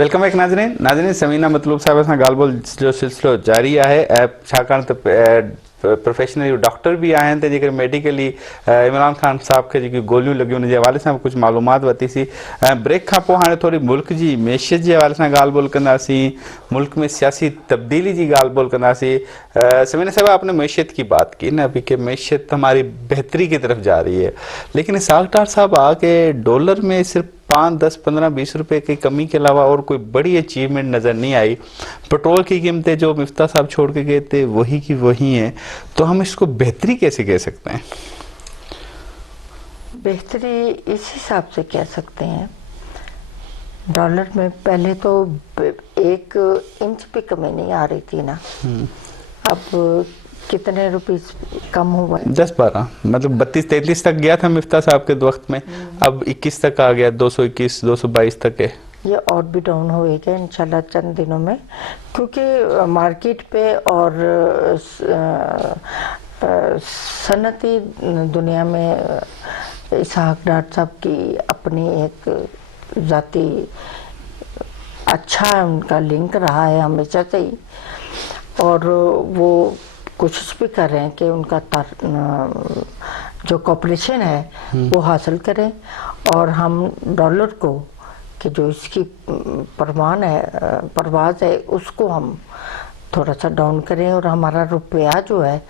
Welcome back नाज़रीन समीना मतलूब साहब सां ॻाल्हि जो सिलसिलो जारी आहे ऐं छाकाणि त प्रोफेशनली डॉक्टर भी आहिनि त जेकर मेडिकली इमरान खान साहब खे जेकी गोलियूं लॻियूं उन जे हवाले सां कुझु मालूमात वरितीसीं। ब्रेक खां पोइ हाणे थोरी मुल्क जी मैशियत जे हवाले सां ॻाल्हि ॿोल कंदासीं, मुल्क में सियासी तब्दीली जी ॻाल्हि ॿोल कंदासीं। समीना साहब आपने मैशियत की बात की ना, अभी कि मैशियत हमारी बेहतरी की तरफ जा रही है, लेकिन सागटार साहब आके डॉलर में सिर्फ 5, 10, 15, 20 रुपए की कमी के अलावा और कोई बड़ी अचीवमेंट नज़र नहीं आई। पेट्रोल की कीमतें जो मिफ्ता साहब छोड़ के गए थे वही की वही हैं, तो हम इसको बेहतरी कैसे कह सकते हैं? बेहतरी इस हिसाब से कह सकते हैं, डॉलर में पहले तो 1 इंच भी कमी नहीं आ रही थी ना। अब कितने रुपीस कम हुआ है? 10-12 मतलब 32-33 तक गया था मिफ्ता साहब के वक्त में, अब 21 तक आ गया, 221, 222 तक है। ये और भी डाउन होएगा इंशाल्लाह चंद दिनों में, क्योंकि मार्केट पे और सनती दुनिया में इसहाक डार साहब की अपनी एक जाती अच्छा उनका लिंक रहा है हमेशा से ही, और वो कोशिश भी कर रहे हैं कि उनका जो कॉपरेशन है वो हासिल करें, और हम डॉलर को कि जो इसकी परवाज है उसको हम थोड़ा सा डाउन करें, और हमारा रुपया जो है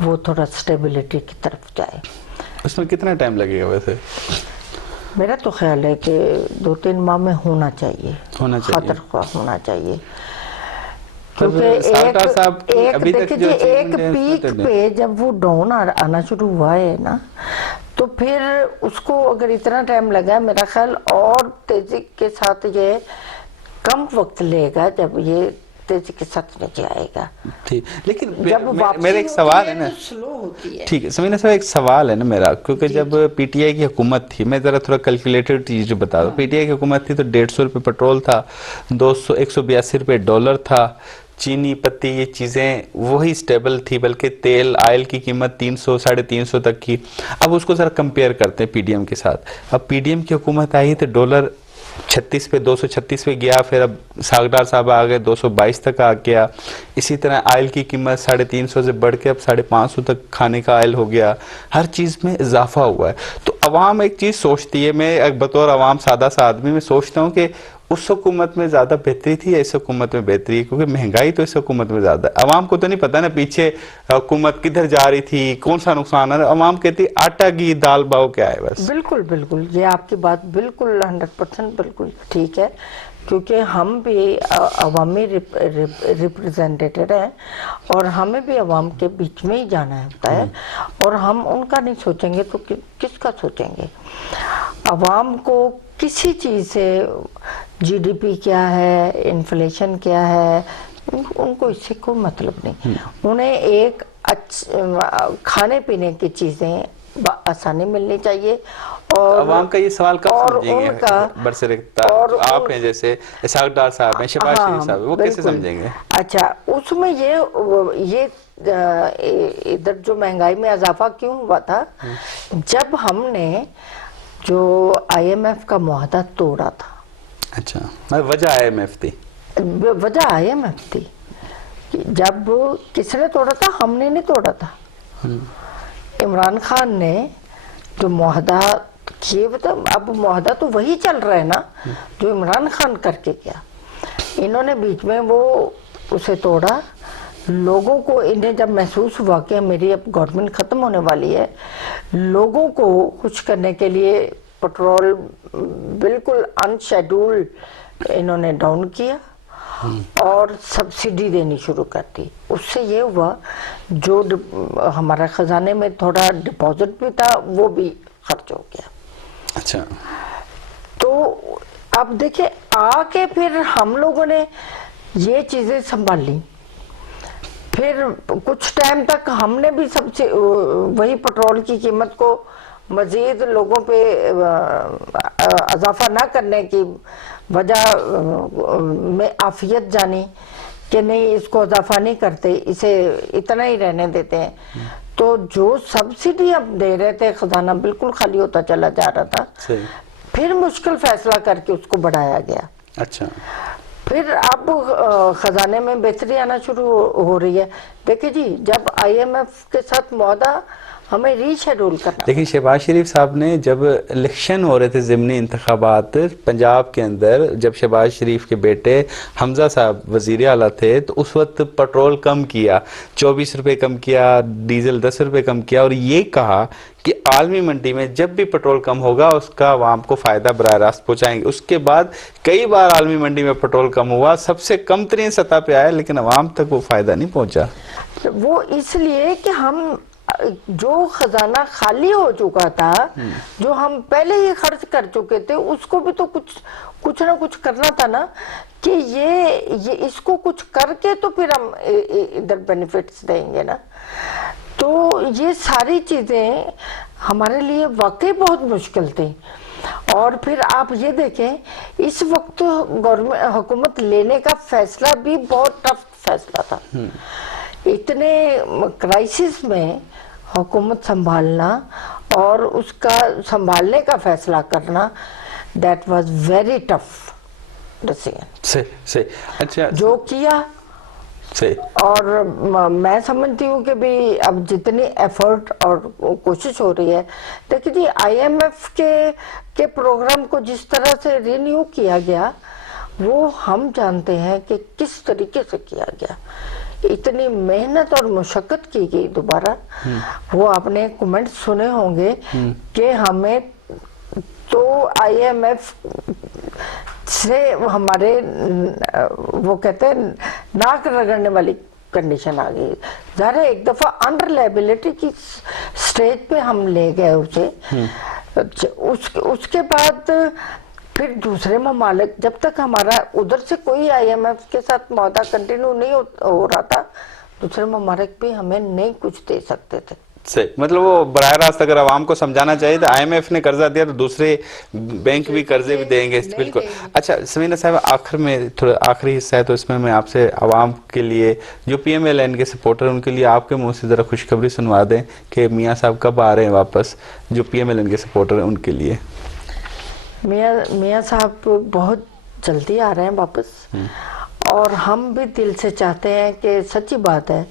वो थोड़ा स्टेबिलिटी की तरफ जाए। उसमें कितना टाइम लगेगा वैसे? मेरा तो ख्याल है कि 2-3 माह में होना चाहिए, खतर होना चाहिए, क्योंकि एक पीक पे जब वो डाउन आना शुरू हुआ है ना, तो फिर उसको अगर इतना टाइम लगा, मेरा ख्याल और तेजी के साथ ये कम वक्त लेगा जब ये तेजी के साथ नीचे आएगा। ठीक, लेकिन मेरा एक सवाल है ना, स्लो होती है। ठीक है समीना साहब, एक सवाल है ना मेरा, क्योंकि जब पीटीआई की हुकूमत थी, मैं जरा थोड़ा कैलकुलेटेड चीज बता दूं, पीटीआई की हुकूमत थी तो 150 रुपये पेट्रोल था, 182 रुपये डॉलर था, चीनी पत्ती ये चीज़ें वही स्टेबल थी, बल्कि तेल आयल की कीमत 300 350 तक की। अब उसको ज़रा कंपेयर करते हैं पीडीएम के साथ। अब पीडीएम की हुकूमत आई तो डॉलर 36 पे 236 पे गया, फिर अब सागटार साहब आ गए 222 तक आ गया। इसी तरह आयल की कीमत 350 से बढ़ के अब 550 तक खाने का आयल हो गया। हर चीज़ में इजाफा हुआ है। तो अवाम एक चीज़ सोचती है, मैं बतौर अवाम सादा सा आदमी मैं सोचता हूँ कि उस हुकूमत में ज़्यादा बेहतरी थी या इस हुकूमत में बेहतरी है, क्योंकि महंगाई तो इस हुकूमत में ज़्यादा है। अवाम को तो नहीं पता ना पीछे हुकूमत किधर जा रही थी, कौन सा नुकसान है। अवाम कहती आटा घी दाल भाव क्या है बस। बिल्कुल बिल्कुल, ये आपकी बात बिल्कुल 100% बिल्कुल ठीक है, क्योंकि हम भी अवामी रिप्रेजेंटेटिव हैं, और हमें भी अवाम के बीच में ही जाना होता है, और हम उनका नहीं सोचेंगे तो किसका सोचेंगे। अवाम को किसी चीज़ से जीडीपी क्या है, इन्फ्लेशन क्या है, उनको इससे कोई मतलब नहीं। उन्हें एक खाने पीने की चीज़ें आसानी मिलनी चाहिए, और अवाम का ये सवाल कब समझेंगे? और आपने जैसे सागटार साहब हैं, शहबाज शरीफ साहब, वो कैसे समझेंगे? अच्छा, उसमें ये इधर जो महंगाई में इजाफा क्यों हुआ था, जब हमने जो IMF का मुआहदा तोड़ा था। अच्छा, वजह IMF थी? वजह IMF थी। जब किसने तोड़ा था? हमने नहीं तोड़ा था। इमरान खान ने जो मुआहदा किए, अब मुआहदा तो वही चल रहा है ना जो इमरान खान करके गया। इन्होंने बीच में वो उसे तोड़ा। लोगों को इन्हें जब महसूस हुआ कि मेरी अब गवर्नमेंट ख़त्म होने वाली है, लोगों को खुश करने के लिए पेट्रोल बिल्कुल अनशेड्यूल्ड इन्होंने डाउन किया और सब्सिडी देनी शुरू कर दी। उससे ये हुआ जो हमारा खजाने में थोड़ा डिपॉजिट भी था वो भी खर्च हो गया। अच्छा, तो अब देखिए आके फिर हम लोगों ने ये चीज़ें संभाली। फिर कुछ टाइम तक हमने भी सबसे वही पेट्रोल की कीमत को मजीद लोगों पे इजाफा ना करने की वजह में आफियत जानी कि नहीं इसको इजाफा नहीं करते, इसे इतना ही रहने देते हैं। तो जो सब्सिडी अब दे रहे थे खजाना बिल्कुल खाली होता चला जा रहा था। फिर मुश्किल फैसला करके उसको बढ़ाया गया। اچھا پھر اب خزانے میں بہتری آنا شروع ہو رہی ہے. دیکھیں جی جب آئی ایم ایف کے ساتھ معاہدہ ہمیں ری شیڈول کرنا. لیکن شہباز شریف صاحب نے جب الیکشن ہو رہے تھے ضمنی انتخابات پنجاب کے اندر، جب شہباز شریف کے بیٹے حمزہ صاحب وزیر اعلیٰ تھے، تو اس وقت پٹرول کم کیا، 24 روپے کم کیا، ڈیزل 10 روپے کم کیا، اور یہ کہا کہ عالمی منڈی میں جب بھی پٹرول کم ہوگا اس کا عوام کو فائدہ براہ راست پہنچائیں گے. اس کے بعد کئی بار عالمی منڈی میں پٹرول کم ہوا، سب سے کم ترین سطح پہ آیا، لیکن عوام تک وہ فائدہ نہیں پہنچا. وہ اس لیے کہ ہم جو خزانہ خالی ہو چکا تھا، جو ہم پہلے ہی خرچ کر چکے تھے، اس کو بھی تو کچھ نہ کچھ کرنا تھا نا، کہ یہ اس کو کچھ کر کے تو پھر ہم ادھر بینیفٹس دیں گے نا. تو یہ ساری چیزیں ہمارے لیے واقعی بہت مشکل تھی. اور پھر آپ یہ دیکھیں اس وقت حکومت لینے کا فیصلہ بھی بہت ٹف فیصلہ تھا. اتنے کرائسس میں حکومت سنبھالنا اور اس کا سنبھالنے کا فیصلہ کرنا، that was very tough decision. صحیح. اچھا جو کیا، صحیح. اور میں سمجھتی ہوں کہ بھی اب جتنی ایفرٹ اور کوشش ہو رہی ہے، دیکھیں جی آئی ایم ایف کے پروگرام کو جس طرح سے رینیو کیا گیا، وہ ہم جانتے ہیں کہ کس طریقے سے کیا گیا. اتنی محنت اور مشقت کی گئی دوبارہ. وہ آپ نے کمنٹ سنے ہوں گے کہ ہمیں تو آئی ایم ایف سے ہمارے وہ کہتے ہیں ناک رگڑنے والی کنڈیشن آ گئی. ظاہر ہے ایک دفعہ انریلائبلٹی کی سٹیج پہ ہم لے گئے اسے. اس کے بعد پھر دوسرے ممالک، جب تک ہمارا ادھر سے کوئی آئی ایم ایف کے ساتھ معاہدہ کنٹینیو نہیں ہو رہا تھا، دوسرے ممالک بھی ہمیں نہیں کچھ دے سکتے تھے. صحیح. مطلب وہ براہ راست اگر عوام کو سمجھانا چاہیے تو آئی ایم ایف نے قرضہ دیا تو دوسرے بینک بھی قرضے بھی دیں گے. بالکل. اچھا سمینہ صاحب، آخر میں تھوڑا آخری حصہ ہے تو اس میں آپ سے عوام کے لیے جو پی ایم ایل این کے سپورٹر ہیں ان کے لیے آپ کے منہ سے ذرا خوشخبری سنوا دیں کہ میاں صاحب کب آ رہے ہیں واپس، جو پی ایم ایل این کے سپورٹر ہیں ان کے لیے. میاں صاحب بہت جلدی آ رہے ہیں واپس، اور ہم بھی دل سے چاہتے ہیں کہ سچی بات ہے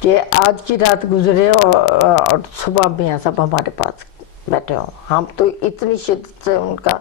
کہ آج کی رات گزرے اور صبح میاں صاحب ہمارے پاس بیٹھے ہوں. ہم تو اتنی شدت سے ان کا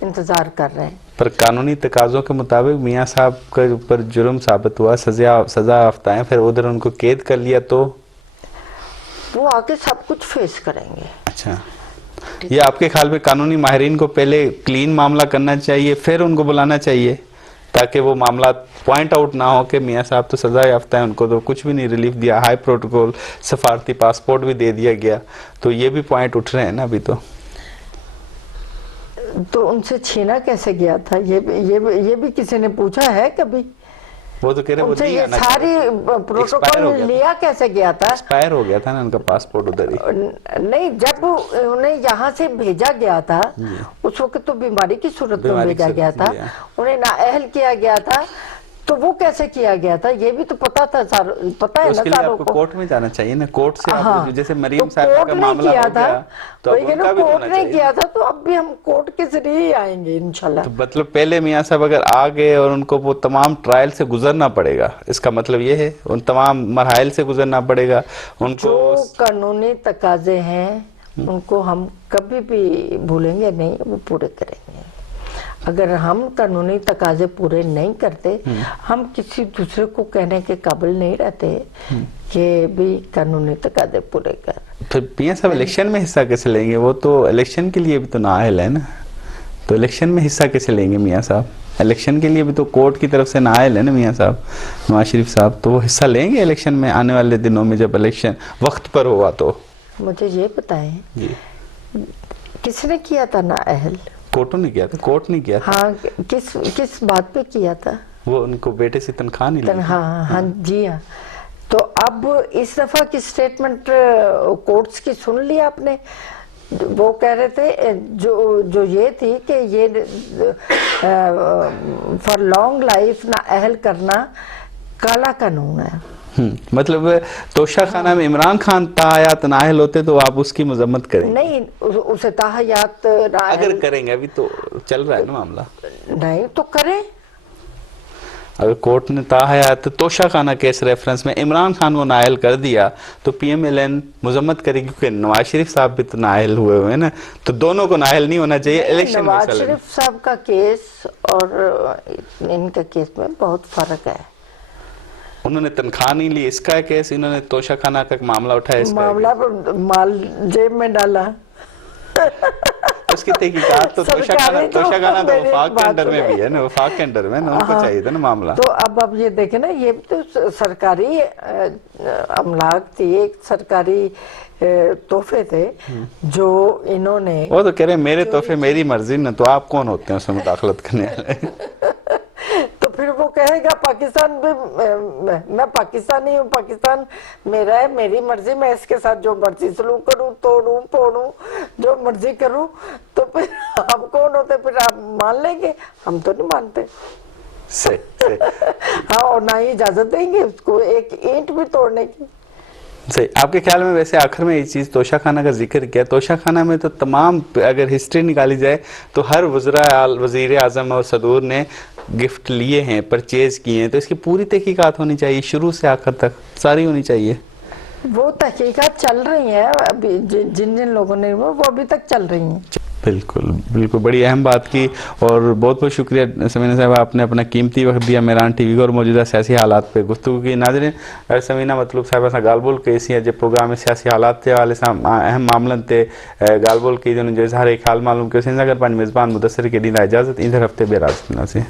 انتظار کر رہے ہیں. پر قانونی تقاضوں کے مطابق میاں صاحب کے اوپر جرم ثابت ہوا، سزا یافتہ ہیں، پھر ادھر ان کو قید کر لیا تو وہ آگے سب کچھ فیس کریں گے. اچھا، یہ آپ کے خیال میں قانونی ماہرین کو پہلے کلین معاملہ کرنا چاہیے پھر ان کو بلانا چاہیے تاکہ وہ معاملات پوائنٹ آؤٹ نہ ہو کہ میاں صاحب تو سزا یافتہ ہیں، ان کو تو کچھ بھی نہیں ریلیف دیا، ہائی پروٹوکول سفارتی پاسپورٹ بھی دے دیا گیا، تو یہ بھی پوائنٹ اٹھ رہے ہیں نا ابھی تو ان سے چھینا کیسے گیا تھا، یہ بھی کسی نے پوچھا ہے کبھی؟ وہ تو کہہ رہے ان سے یہ ساری پروٹوکول لیا کیسے گیا تھا؟ ایکسپائر ہو گیا تھا نا ان کا پاسپورٹ ادھر ہی. نہیں، جب انہیں یہاں سے بھیجا گیا تھا اس وقت تو بیماری کی صورت میں بھیجا گیا تھا، انہیں نااہل کیا گیا تھا. تو وہ کیسے کیا گیا تھا یہ بھی تو پتا تھا، پتا ہے نا ساروں کو. کورٹ میں جانا چاہیے نا، کورٹ سے ہاں، جیسے مریم صاحب کا معاملہ ہو گیا تو اب ان کا بھی کورٹ نے کیا تھا، تو اب بھی ہم کورٹ کے ذریعے ہی آئیں گے انشاءاللہ. تو مطلب پہلے میاں صاحب اگر آ گئے اور ان کو وہ تمام ٹرائل سے گزرنا پڑے گا، اس کا مطلب یہ ہے ان تمام مراحل سے گزرنا پڑے گا ان کو. جو قانونی تقاضے ہیں ان کو ہم کبھی بھی بھولیں گے نہیں، وہ پورے کریں گے. اگر ہم قانونی تقاضے پورے نہیں کرتے، ہم کسی دوسرے کو کہنے کے قابل نہیں رہتے کہ بھی قانونی تقاضے پورے کر. پھر میاں صاحب الیکشن میں حصہ کیسے لیں گے؟ وہ تو الیکشن کے لیے بھی تو نااہل ہے نا، تو الیکشن میں حصہ کیسے لیں گے میاں صاحب؟ الیکشن کے لیے بھی تو کورٹ کی طرف سے نااہل ہے نا میاں صاحب، نواز شریف صاحب، تو وہ حصہ لیں گے الیکشن میں آنے والے دنوں میں جب الیکشن وقت پر ہوا تو؟ مجھے یہ بتائیں کس نے کیا تھا نااہل؟ کورٹوں نے کیا تھا، کورٹ نے کیا تھا. ہاں، کس بات پہ کیا تھا؟ وہ ان کو بیٹے سے تنخواہ نہیں لی. ہاں جی ہاں. تو اب اس دفعہ کی سٹیٹمنٹ کورٹس کی سن لی آپ نے؟ وہ کہہ رہے تھے جو یہ تھی کہ یہ فار لانگ لائف نااہل کرنا کالا قانون ہے. मतलब तोशा खाना में इमरान खान ताहयात नाअहल होते तो आप उसकी मजम्मत करेंगे? नहीं, उसे ताहयात अगर करेंगे, अभी तो चल रहा है ना मामला, नहीं तो करें। अगर कोर्ट ने ताहयात तोशा खाना केस रेफरेंस में इमरान खान को नाअहल कर दिया तो PMLN मजम्मत करेगी, क्योंकि नवाज शरीफ साहब भी तो नाअहल हुए हैं ना, तो दोनों को नाअहल नहीं होना चाहिए इलेक्शन नवाज में। शरीफ साहब का केस और इनके केस में बहुत फर्क है। उन्होंने तनख्वाह नहीं ली, इसका है केस, इन्होंने तोशा खाना का मामला उठाया, इसका है मामला माल जेब में डाला। केस। उसकी तहकीकात तो तोशा खाना तो वफाक के अंडर में भी है ना, वफाक के अंडर में ना, उनको चाहिए था ना मामला। तो अब ये देखे ना, ये तो सरकारी अमलाक थी, एक सरकारी तोहफे थे जो इन्होंने। वो तो कह रहे मेरे तोहफे मेरी मर्जी ना, तो आप कौन होते हैं उसमें मुदाखलत करने वाले? तो फिर वो कहेगा पाकिस्तान भी मैं पाकिस्तानी हूँ, पाकिस्तान मेरा है, मेरी मर्जी, मैं इसके साथ जो मर्जी सलूक करूँ, तोड़ूं फोड़ूं, जो मर्जी करूँ। तो फिर हम कौन होते, फिर आप मान लेंगे? हम तो नहीं मानते। सही। हाँ, और ना ही इजाजत देंगे उसको एक ईंट भी तोड़ने की। सही। आपके ख्याल में वैसे आखिर में ये चीज़ तोशा खाना का जिक्र किया, तोशा खाना में तो तमाम अगर हिस्ट्री निकाली जाए तो हर वज़ीर आज़म और सदूर ने गिफ्ट लिए हैं, परचेज किए हैं, तो इसकी पूरी तहकीकात होनी चाहिए, शुरू से आखिर तक सारी होनी चाहिए। वो तहकीकात चल रही है अभी, जिन जिन लोगों ने वो अभी तक चल रही हैं। बिल्कुल बिल्कुल, बड़ी अहम बात की, और बहुत बहुत शुक्रिया समीना साहब, आपने अपना कीमती वक्त दिया मेरान टीवी को और मौजूदा सियासी हालात पे गुफ्तगू की। नाज़रीन, समीना मतलब साहब सां गालबोल कईसीं जो प्रोग्राम में सियासी हालात के हवाले से अहम मामलन ते गालबोल की, जो इज़हार ख़्याल मालूम कयोसीं। अगर पंहिंजे मेज़बान मुदस्सिर खे ॾींदा इजाज़त, ईंदड़ हफ़्ते ॿिए राज़ कंदासीं।